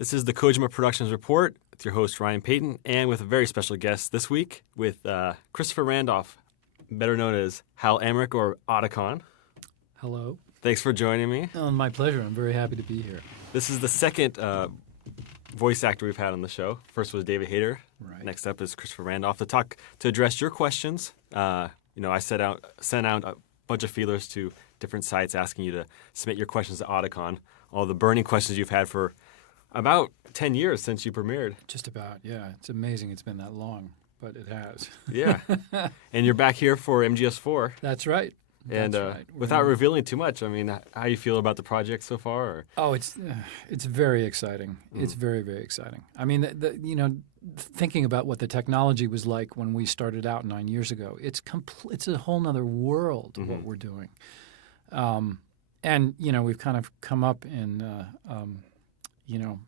This is the Kojima Productions Report with your host, Ryan Payton, and with a very special guest this week with Christopher Randolph, better known as Hal Emmerich or Otacon. Hello. Thanks for joining me. Oh, my pleasure. I'm very happy to be here. This is the second voice actor we've had on the show. First was David Hayter. Right. Next up is Christopher Randolph to address your questions. I sent out a bunch of feelers to different sites asking you to submit your questions to Otacon. All the burning questions you've had for about 10 years since you premiered. Just about, yeah. It's amazing it's been that long, but it has. Yeah. And you're back here for MGS4. That's right. And That's right. without revealing too much, I mean, how you feel about the project so far? Or? Oh, it's very exciting. It's very, very exciting. I mean, thinking about what the technology was like when we started out 9 years ago, it's a whole nother world of what we're doing. And, we've kind of come up in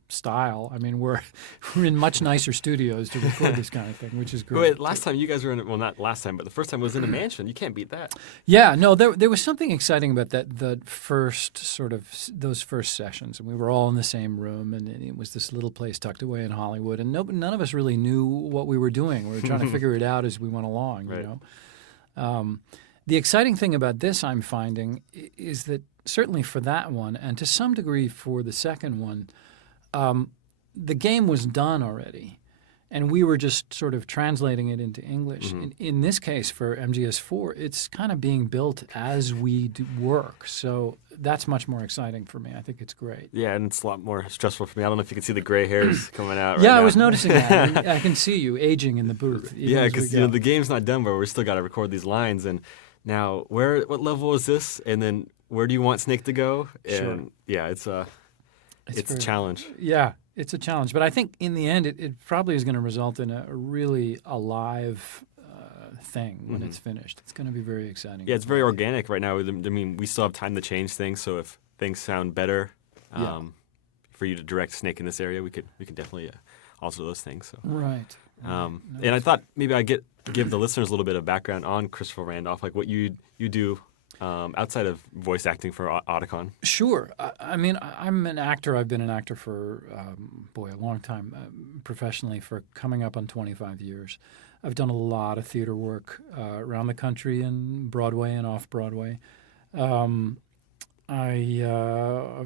style. I mean, we're in much nicer studios to record this kind of thing, which is great. Wait, last time you guys were well, not last time, but the first time was in a mansion. You can't beat that. Yeah, no, there was something exciting about the first those first sessions, and we were all in the same room, and it was this little place tucked away in Hollywood, and none of us really knew what we were doing. We were trying to figure it out as we went along, right. The exciting thing about this, I'm finding, is that certainly for that one, and to some degree for the second one, the game was done already, and we were just sort of translating it into English. In this case, for MGS4, it's kind of being built as we work, so that's much more exciting for me. I think it's great. Yeah, and it's a lot more stressful for me. I don't know if you can see the gray hairs coming out right Yeah, now. I was noticing that. I can see you aging in the booth. Yeah, because the game's not done, but we still got to record these lines. And now, what level is this? And then where do you want Snake to go? And Sure. Yeah, it's a challenge. Yeah, it's a challenge. But I think in the end, it probably is going to result in a really alive thing when it's finished. It's going to be very exciting. Yeah, it's very organic right now. I mean, we still have time to change things. So if things sound better for you to direct Snake in this area, we could definitely alter those things. So. Right. And I thought maybe I'd give the listeners a little bit of background on Christopher Randolph, like what you do outside of voice acting for Otacon. Sure. I mean, I'm an actor. I've been an actor for, a long time, professionally for coming up on 25 years. I've done a lot of theater work around the country and Broadway and off-Broadway. I've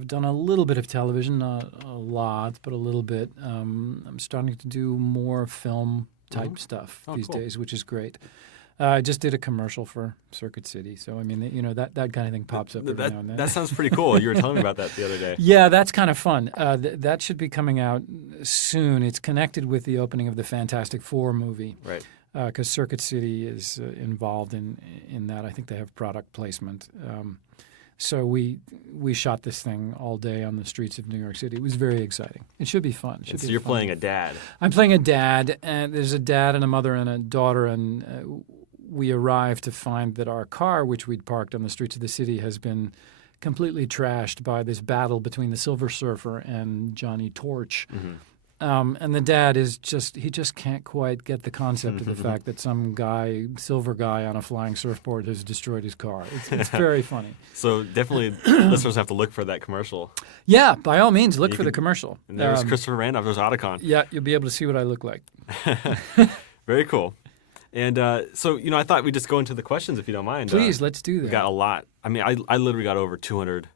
done a little bit of television, not a lot, but a little bit. I'm starting to do more film-type stuff these days, which is great. I just did a commercial for Circuit City, so I mean, that kind of thing pops up every now and then. That sounds pretty cool. You were telling me about that the other day. Yeah, that's kind of fun. That should be coming out soon. It's connected with the opening of the Fantastic Four movie, right? Because Circuit City is involved in that. I think they have product placement. So we shot this thing all day on the streets of New York City. It was very exciting. It should be fun. So you're playing a dad. I'm playing a dad, and there's a dad and a mother and a daughter, and we arrived to find that our car, which we'd parked on the streets of the city, has been completely trashed by this battle between the Silver Surfer and Johnny Torch. And the dad he just can't quite get the concept of the fact that some silver guy on a flying surfboard has destroyed his car. It's very funny. So definitely listeners have to look for that commercial. Yeah, by all means, look for the commercial. And there's Christopher Randolph, there's Otacon. Yeah, you'll be able to see what I look like. Very cool. And so, I thought we'd just go into the questions if you don't mind. Please, let's do that. We got a lot. I mean, I literally got over 200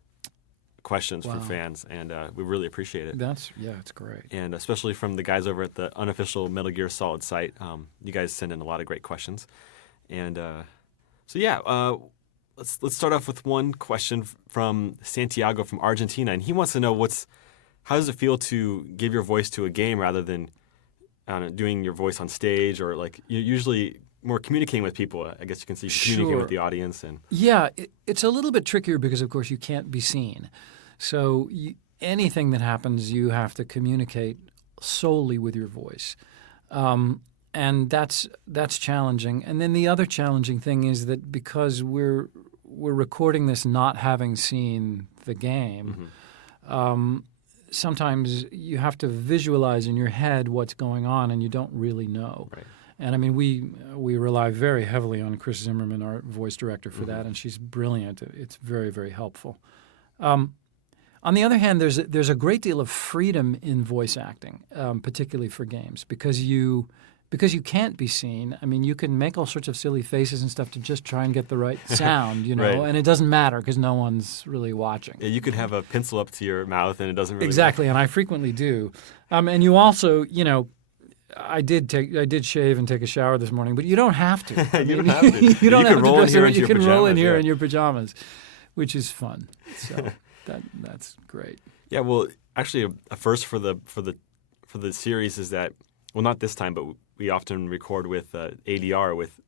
questions from fans, and we really appreciate it. It's great. And especially from the guys over at the unofficial Metal Gear Solid site. You guys send in a lot of great questions. And let's start off with one question from Santiago from Argentina. And he wants to know how does it feel to give your voice to a game rather than doing your voice on stage, or like you're usually more communicating with people. I guess you can see communicating with the audience. And yeah, it's a little bit trickier because, of course, you can't be seen. So anything that happens, you have to communicate solely with your voice, and that's challenging. And then the other challenging thing is that because we're recording this not having seen the game. Sometimes you have to visualize in your head what's going on, and you don't really know. Right. And I mean, we rely very heavily on Chris Zimmerman, our voice director, for that, and she's brilliant. It's very, very helpful. On the other hand, there's a great deal of freedom in voice acting, particularly for games, because you can't be seen. I mean, you can make all sorts of silly faces and stuff to just try and get the right sound, Right. and it doesn't matter because no one's really watching. Yeah, you could have a pencil up to your mouth and it doesn't really Exactly, and I frequently do. And you also, I did shave and take a shower this morning, but you don't have to. You don't have to. You don't You have can to roll in dress here around. into You your can roll in pajamas, here yeah. in your pajamas, which is fun. So that's great. Yeah, well, actually, a first for the series is that, well, not this time, but we often record with ADR with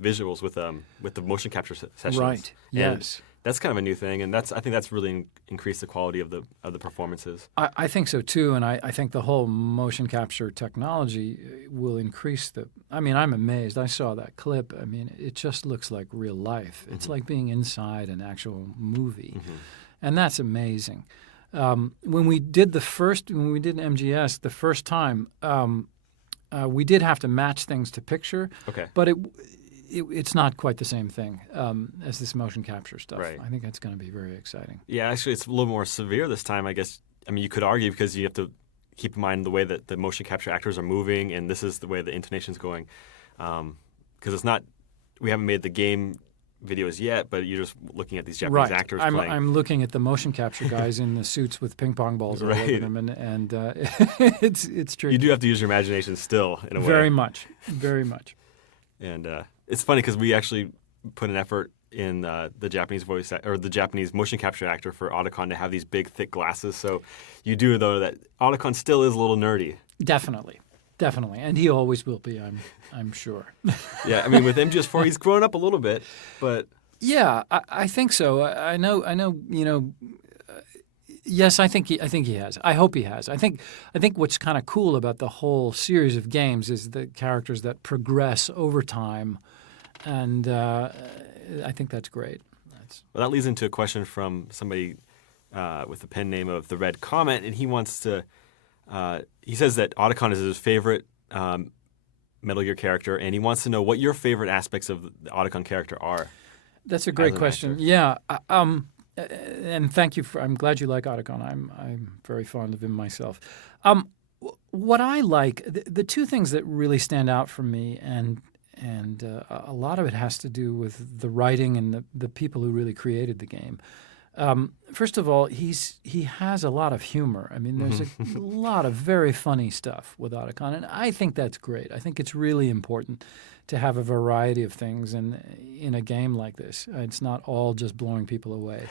visuals with the motion capture sessions. Right. And Yes. that's kind of a new thing, and I think that's really increased the quality of the performances. I think so too, and I think the whole motion capture technology will increase the. I mean, I'm amazed. I saw that clip. I mean, it just looks like real life. It's like being inside an actual movie, and that's amazing. When we did MGS the first time, we did have to match things to picture. Okay. But it's not quite the same thing as this motion capture stuff. Right. I think that's going to be very exciting. Yeah, actually, it's a little more severe this time, I guess. I mean, you could argue because you have to keep in mind the way that the motion capture actors are moving, and this is the way the intonation's going. Because it's not, we haven't made the game videos yet, but you're just looking at these Japanese actors playing. I'm looking at the motion capture guys in the suits with ping pong balls all over them, and it's tricky. You do have to use your imagination still, in a way. Very much, very much. And it's funny because we actually put an effort in the Japanese voice or the Japanese motion capture actor for Otacon to have these big, thick glasses. So you do know that Otacon still is a little nerdy. Definitely, and he always will be. I'm sure. Yeah, I mean, with MGS4, he's grown up a little bit, but yeah, I think so. I know. Yes, I think he has. I hope he has. I think what's kind of cool about the whole series of games is the characters that progress over time, and I think that's great. Well, that leads into a question from somebody with the pen name of The Red Comment, and he wants to. He says that Otacon is his favorite Metal Gear character, and he wants to know what your favorite aspects of the Otacon character are. That's a great question. actor. Yeah. And thank you I'm glad you like Otacon. I'm very fond of him myself. What I like, the two things that really stand out for me, and a lot of it has to do with the writing and the people who really created the game. First of all, he has a lot of humor. I mean, there's a lot of very funny stuff with Otacon, and I think that's great. I think it's really important to have a variety of things in a game like this. It's not all just blowing people away.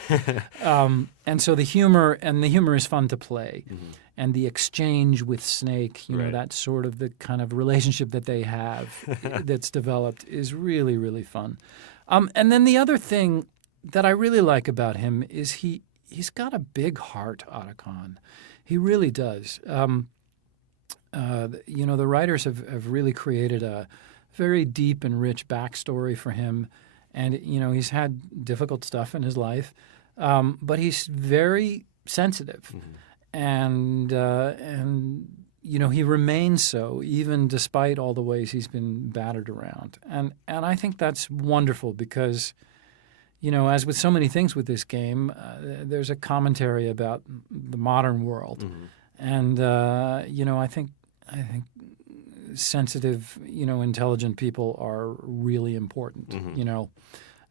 And so the humor is fun to play. And the exchange with Snake, Right. that sort of the kind of relationship that they have that's developed is really, really fun. And then the other thing that I really like about him is he's got a big heart, Otacon. He really does. The writers have really created a very deep and rich backstory for him. And, he's had difficult stuff in his life, but he's very sensitive. And he remains so, even despite all the ways he's been battered around. And I think that's wonderful because, as with so many things with this game, there's a commentary about the modern world. And, I think sensitive, intelligent people are really important,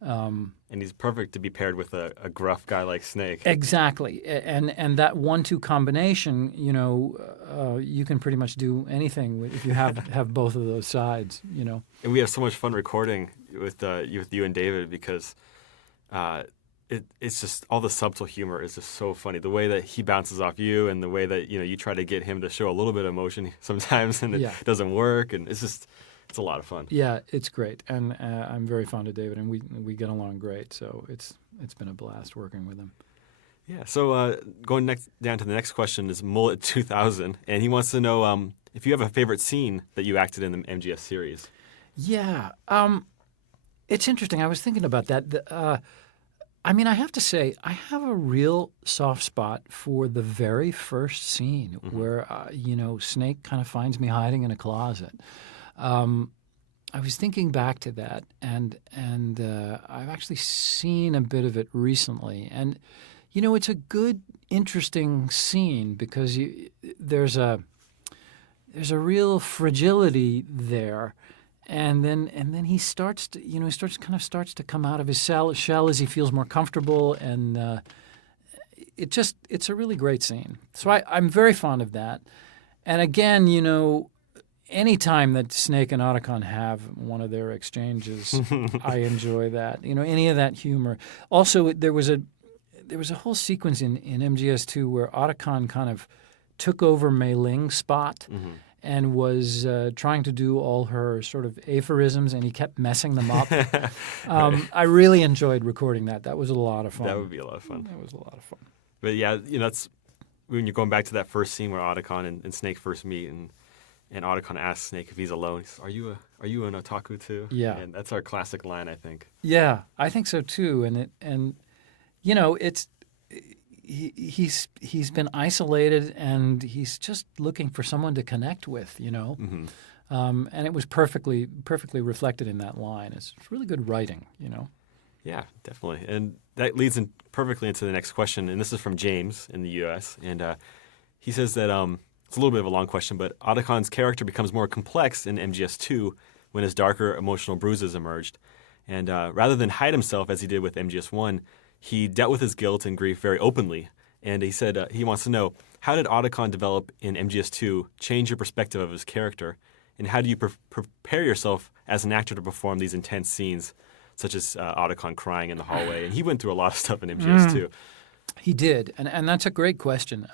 and he's perfect to be paired with a gruff guy like Snake. Exactly. And that 1-2 combination, you can pretty much do anything if you have both of those sides, And we have so much fun recording with you and David because it's just all the subtle humor is just so funny. The way that he bounces off you and the way that you try to get him to show a little bit of emotion sometimes and it doesn't work, and it's a lot of fun. Yeah, it's great, and I'm very fond of David, and we get along great. So it's been a blast working with him. Yeah. So going down to the next question is Mullet 2000, and he wants to know if you have a favorite scene that you acted in the MGS series. Yeah, it's interesting. I was thinking about that. I have to say, I have a real soft spot for the very first scene where, Snake kind of finds me hiding in a closet. I was thinking back to that, and I've actually seen a bit of it recently. And, it's a good, interesting scene because there's a real fragility there, and then he starts to come out of his shell as he feels more comfortable, and it's a really great scene. So I'm very fond of that. And again, any time that Snake and Otacon have one of their exchanges, I enjoy that. Any of that humor. Also, there was a whole sequence in MGS2 where Otacon kind of took over Mei Ling's spot and was trying to do all her sort of aphorisms, and he kept messing them up. I really enjoyed recording that. That was a lot of fun. That would be a lot of fun. That was a lot of fun. But yeah, that's when you're going back to that first scene where Otacon and Snake first meet, and Otacon asks Snake if he's alone. He says, Are you an otaku too? Yeah, and that's our classic line, I think. Yeah, I think so too. And it's he's been isolated, and he's just looking for someone to connect with. And it was perfectly reflected in that line. It's really good writing. Yeah, definitely. And that leads in perfectly into the next question, and this is from James in the U.S. And he says that it's a little bit of a long question, but Otacon's character becomes more complex in MGS2 when his darker emotional bruises emerged. And rather than hide himself as he did with MGS1, he dealt with his guilt and grief very openly. And he said he wants to know, how did Otacon develop in MGS2 change your perspective of his character? And how do you prepare yourself as an actor to perform these intense scenes, such as Otacon crying in the hallway? And he went through a lot of stuff in MGS2. He did, and that's a great question.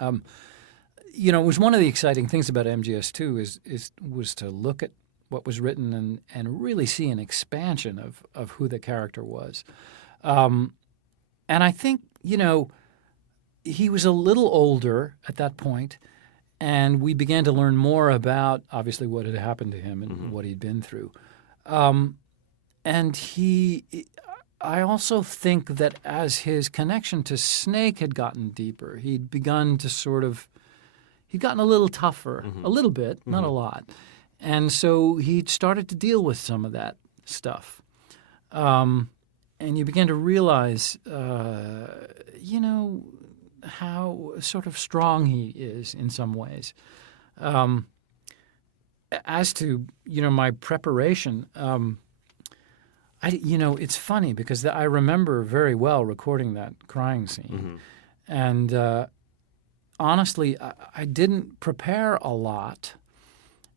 It was one of the exciting things about MGS2 was to look at what was written and really see an expansion of who the character was. And I think, he was a little older at that point, and we began to learn more about, obviously, what had happened to him and what he'd been through. And I also think that as his connection to Snake had gotten deeper, he'd gotten a little tougher, a little bit, not a lot. And so he started to deal with some of that stuff. And you began to realize, how sort of strong he is in some ways. As to, my preparation, it's funny because I remember very well recording that crying scene. And honestly, I didn't prepare a lot.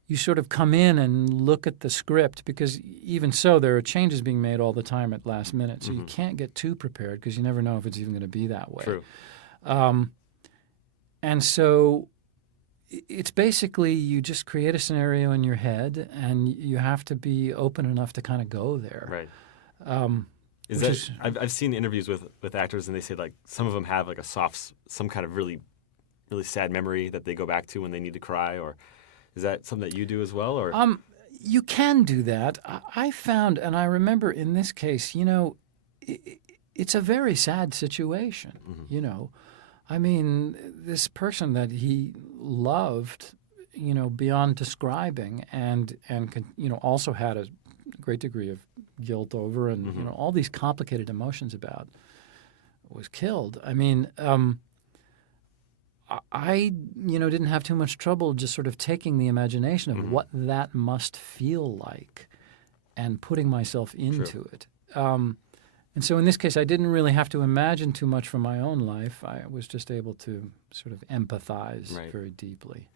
You sort of come in and look at the script because even so, there are changes being made all the time at last minute. So you can't get too prepared because you never know if it's even going to be that way. True. And so it's basically you just create a scenario in your head and you have to be open enough to kind of go there. Right. I've seen interviews with actors and they say like some of them have like some kind of really, really sad memory that they go back to when they need to cry, or is that something that you do as well? Or you can do that. I found, and I remember in this case, it's a very sad situation. I mean, this person that he loved, beyond describing, and also had a great degree of guilt over, and all these complicated emotions about, was killed. I mean, I didn't have too much trouble just sort of taking the imagination of what that must feel like, and putting myself into it. And so in this case, I didn't really have to imagine too much from my own life. I was just able to sort of empathize very deeply.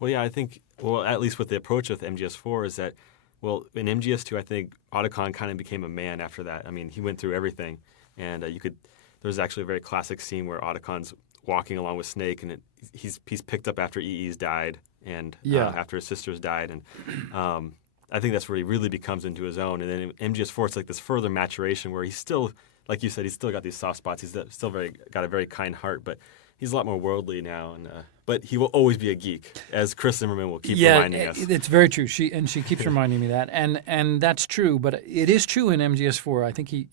Well, yeah, I think, at least with the approach with MGS4 is that, in MGS2, I think Otacon kind of became a man after that. I mean, he went through everything. And there's actually a very classic scene where Otacon's walking along with Snake, and he's picked up after EE's died and after his sisters died. And I think that's where he really becomes into his own. And then in MGS4, it's like this further maturation where he's still, like you said, he's still got these soft spots. He's still got a very kind heart, but he's a lot more worldly now. And but he will always be a geek, as Chris Zimmerman will keep reminding us. It's very true. She keeps reminding me that, and that's true. But it is true in MGS4. I think he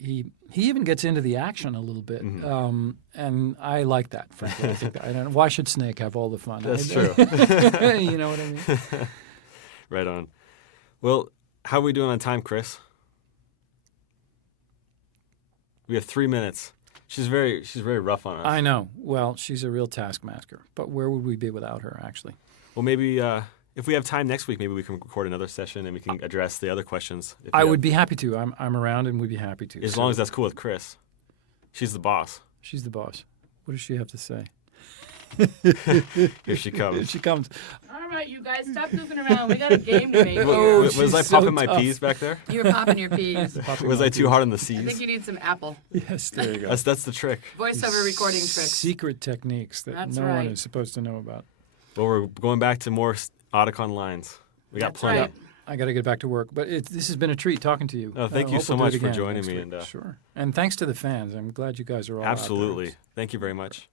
even gets into the action a little bit, and I like that. Frankly, I think why should Snake have all the fun? That's true. You know what I mean? Right on. Well, how are we doing on time, Chris? We have 3 minutes. She's very rough on us. I know. Well, she's a real taskmaster. But where would we be without her, actually? Well, maybe if we have time next week, maybe we can record another session and we can address the other questions. I would be happy to. I'm around and we'd be happy to. As long as that's cool with Chris. She's the boss. She's the boss. What does she have to say? Here she comes. Here she comes. All right, you guys, stop goofing around. We got a game to make. Oh, was I she's so popping my tough. peas back there? You were popping your peas. Was I too hard on the I think C's? you need some apple. Yes, there you go. That's the trick. Voiceover recording tricks. Secret techniques that That's no one right. is supposed to know about. Well, we're going back to more Otacon lines. We got That's plenty. right. I got to get back to work, but this has been a treat talking to you. Oh, thank you hope so we'll do much it for again joining next me. week. And Sure. And thanks to the fans. I'm glad you guys are all out there. absolutely. Thank you very much.